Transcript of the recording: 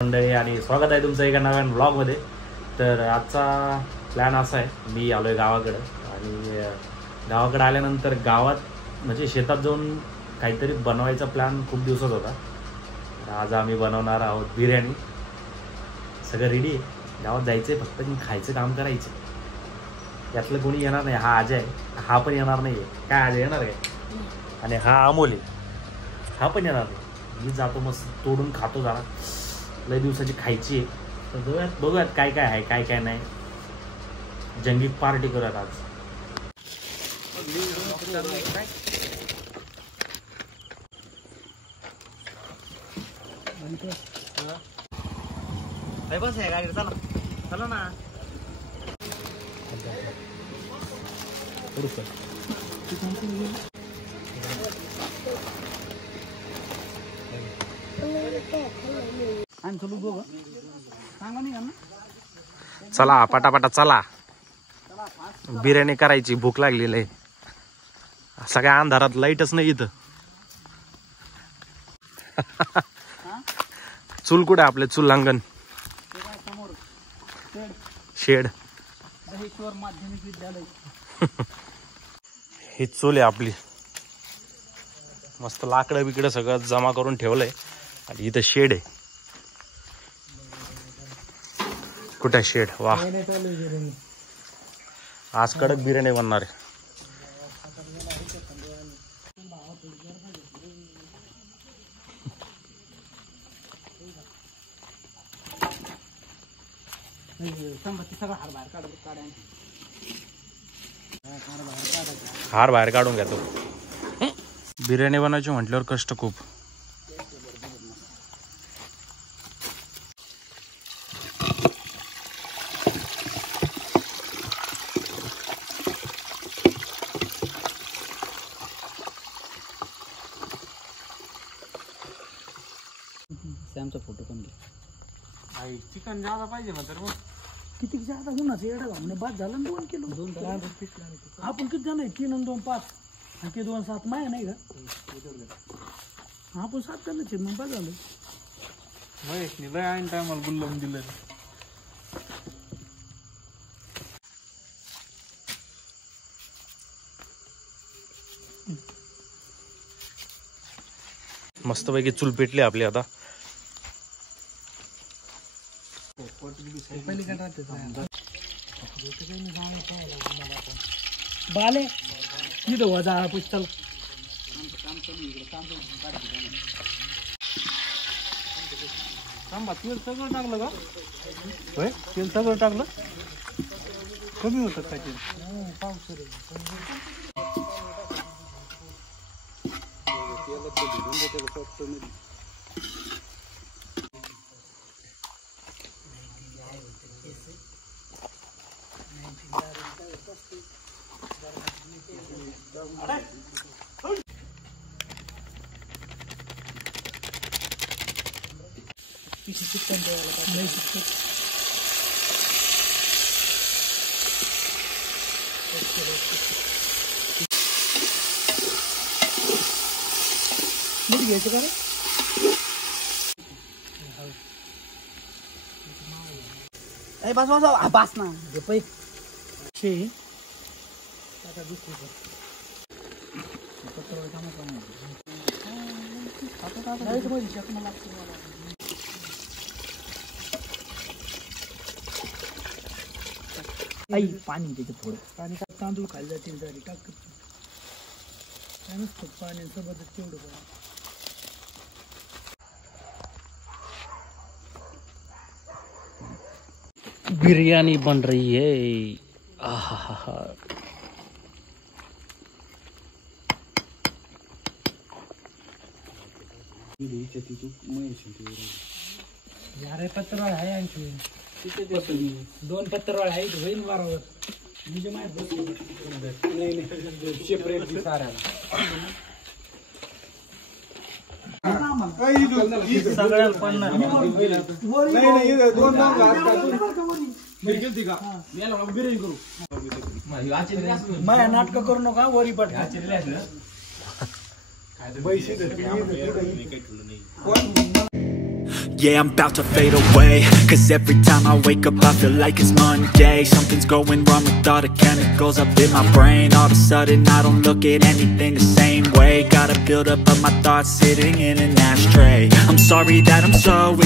मंडळी आणि स्वागत आहे तुमचं एका नव्या ब्लॉगमध्ये। तर आजचा प्लॅन असा आहे, मी आलोय गावाकडे आणि गावाकडे आल्यानंतर गावात म्हणजे शेतात जाऊन काहीतरी बनवायचा प्लॅन खूप दिवसात होता। आज आम्ही बनवणार आहोत बिर्याणी। सगळं रेडी आहे, गावात जायचं फक्त खायचं काम करायचं। यातलं कोणी येणार नाही, हा अजय हा पण येणार नाही आहे। काय अजय येणार काय? आणि हा अमोल आहे, हा पण येणार नाही। मी जातो मस्त तोडून खातो जरा, लय दिवसाची खायची आहे। तर बघूयात काय काय आहे काय काय नाही। जंगी पार्टी करूयात आज। बस आहे गाडी, चला चला ना। चला पटापटा चला, बिर्याणी करायची, भूक लागलेली आहे। सगळ्या अंधारात, लाईटच नाही इथं। चूल कुठे आपले चूल शेड माध्यमिक विद्यालय। ही चूल आहे आपली, मस्त लाकडं बिकडं सगळं जमा करून ठेवलंय। आणि इथं शेड आहे, कुठे शेड? वा, आज कडक बिर्याणी बनणार आहे। हार बाहेर काढून घेतो। बिर्याणी बनवायची म्हटल्यावर कष्ट खूप। सॅमचा फोटो पण घे। चिकन ज्यादा पाहिजे ना, तर मग किती ज्यादा होणार? येडा घालणे बाद झालं ना। 2 किलो 2 आपण किती जण आहे? 3 आणि 2 5 आणि ते 2 7 माया नाही का? आपण 7 जणच आहे, मग बाद झालं। महेशने लय ऐन टायमाला गुल्लम दिलं। मस्तपैकी चूल पेटली आपली आता। बाले इथं वजा पुस्तल तेल सगळं टाकलं का? होय, तेल सगळं टाकलं, कमी होतं काय तेल? चिकन नाही चिकन मीठ घ्यायचं का रे? बस बस बास ना पै शे आता दुसरी आई पाणी त्याचे थोडं पाणी तांदूळ खाली जातील जरी टाक नसतं पाण्यासोबत तेवढं पाणी। बिरयानी बन रही है। आहा, यार पत्रवाळ आहे आणखी 2 पत्रवाळ आहेत, होईल बरोबर। म्हणजे सगळ्याला 50 माया नाटक करू नका, वरी पट पैसे Yeah, I'm about to fade away, cause every time I wake up I feel like it's Monday. Something's going wrong with all the chemicals up in my brain. All of a sudden I don't look at anything the same way. Gotta build up of my thoughts sitting in an ashtray. I'm sorry that I'm so